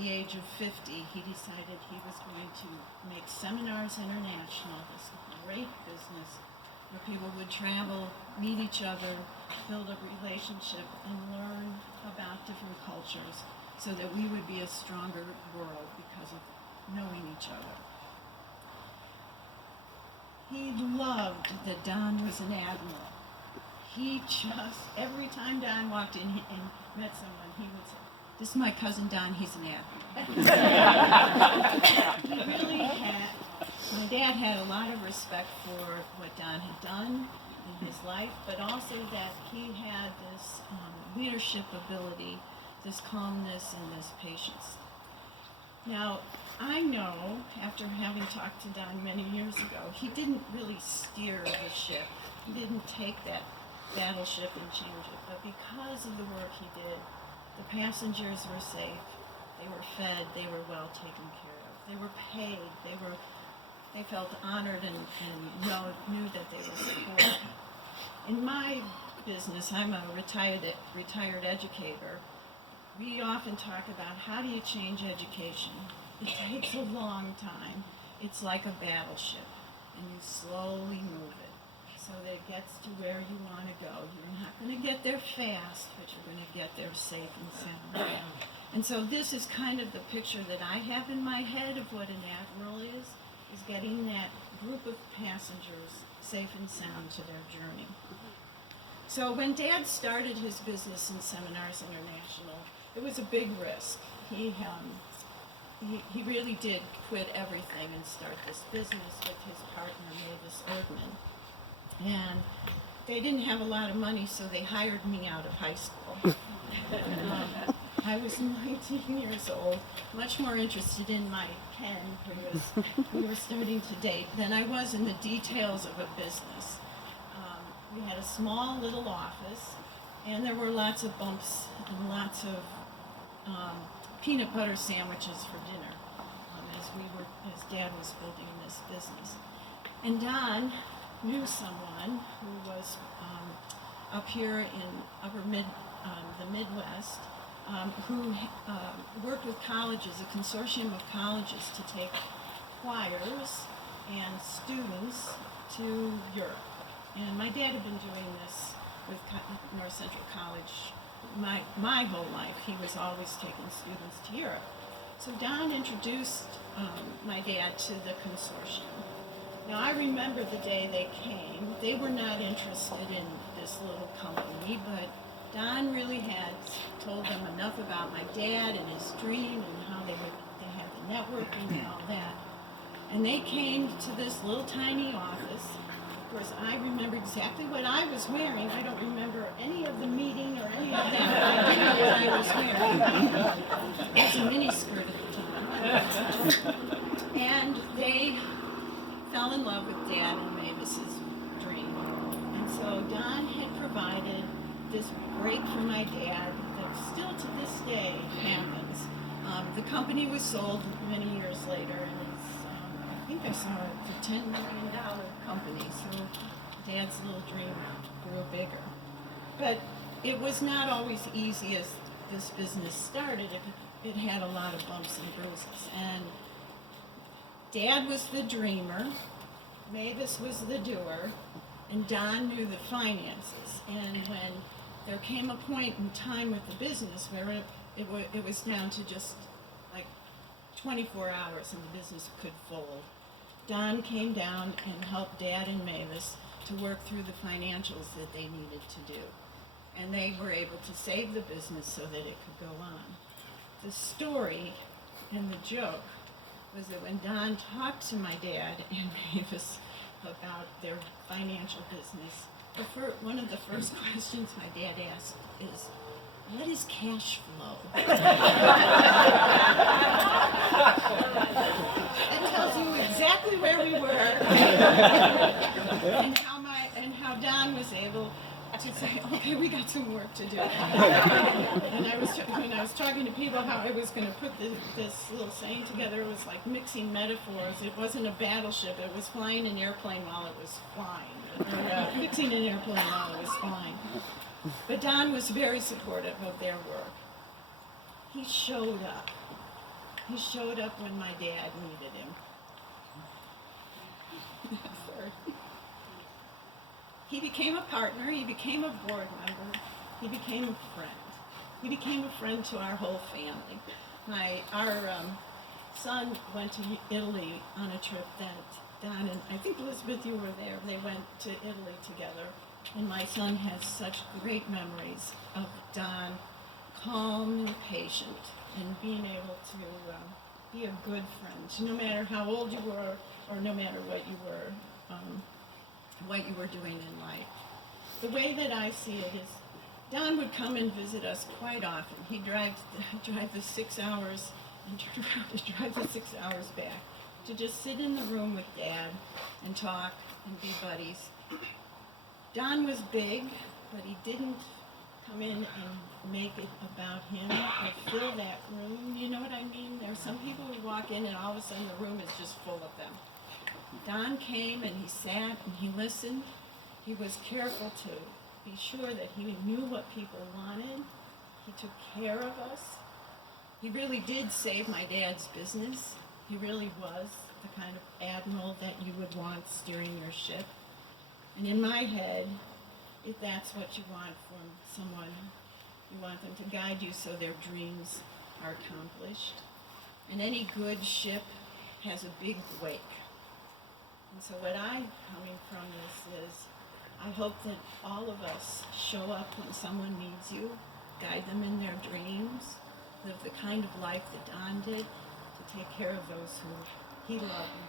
the age of 50, he decided he was going to make Seminars International, this great business where people would travel, meet each other, build a relationship, and learn about different cultures so that we would be a stronger world because of knowing each other. He loved that Don was an admiral. He just, every time Don walked in and met someone, he would say, "This is my cousin Don, he's an admiral." He really had, my dad had a lot of respect for what Don had done in his life, but also that he had this leadership ability, this calmness and this patience. Now, I know, after having talked to Don many years ago, he didn't really steer the ship. He didn't take that battleship and change it, but because of the work he did, the passengers were safe, they were fed, they were well taken care of, they were paid, they felt honored and knew that they were supported. In my business, I'm a retired educator. We often talk about how do you change education. It takes a long time. It's like a battleship, and you slowly move it so that it gets to where you want to go. You're not going to get there fast, but you're going to get there safe and sound. And so this is kind of the picture that I have in my head of what an admiral is getting that group of passengers safe and sound to their journey. So when Dad started his business in Seminars International, it was a big risk. He really did quit everything and start this business with his partner, Mavis Erdman. And they didn't have a lot of money, so they hired me out of high school. I was 19 years old, much more interested in my Ken, we were starting to date, than I was in the details of a business. We had a small little office, and there were lots of bumps and lots of peanut butter sandwiches for dinner as Dad was building this business. And Don knew someone who was up here in the Midwest, who worked with colleges, a consortium of colleges, to take choirs and students to Europe. And my dad had been doing this with North Central College my whole life. He was always taking students to Europe. So Don introduced my dad to the consortium. Now I remember the day they came. They were not interested in this little company, but Don really had told them enough about my dad and his dream and how they had the networking and all that. And they came to this little tiny office. Of course, I remember exactly what I was wearing. I don't remember any of the meeting or any of that, but I do know what I was wearing. It was a mini skirt at the time. And they fell in love with Dad and Mavis's dream. And so Don had provided this break for my dad that still to this day happens. The company was sold many years later, and it's, I think I saw it's a $10 million company, so Dad's little dream grew bigger. But it was not always easy as this business started. It had a lot of bumps and bruises. And Dad was the dreamer, Mavis was the doer, and Don knew the finances. And when there came a point in time with the business where it was down to just like 24 hours and the business could fold, Don came down and helped Dad and Mavis to work through the financials that they needed to do. And they were able to save the business so that it could go on. The story and the joke was that when Don talked to my dad and Mavis about their financial business, one of the first questions my dad asked is, "What is cash flow?" That tells you exactly where we were and how Don was able to say, "Okay, we got some work to do." And when I was talking to people how I was going to put this little saying together, it was like mixing metaphors. It wasn't a battleship; it was flying an airplane while it was flying, or fixing an airplane while it was flying. But Don was very supportive of their work. He showed up. He showed up when my dad needed him. Sorry. He became a partner, he became a board member, he became a friend. He became a friend to our whole family. Our son went to Italy on a trip that Don and I think Elizabeth, you were there. They went to Italy together, and my son has such great memories of Don, calm and patient, and being able to be a good friend, no matter how old you were or no matter what you were doing in life. The way that I see it is, Don would come and visit us quite often. He'd drive the 6 hours and turn around and drive the 6 hours back to just sit in the room with Dad and talk and be buddies. Don was big, but he didn't come in and make it about him or fill that room. You know what I mean? There are some people who walk in and all of a sudden the room is just full of them. Don came and he sat and he listened. He was careful to be sure that he knew what people wanted. He took care of us. He really did save my dad's business. He really was the kind of admiral that you would want steering your ship. And in my head, if that's what you want from someone, you want them to guide you so their dreams are accomplished. And any good ship has a big wake. And so what I'm coming from this is, I hope that all of us show up when someone needs you, guide them in their dreams, live the kind of life that Don did, to take care of those who he loved and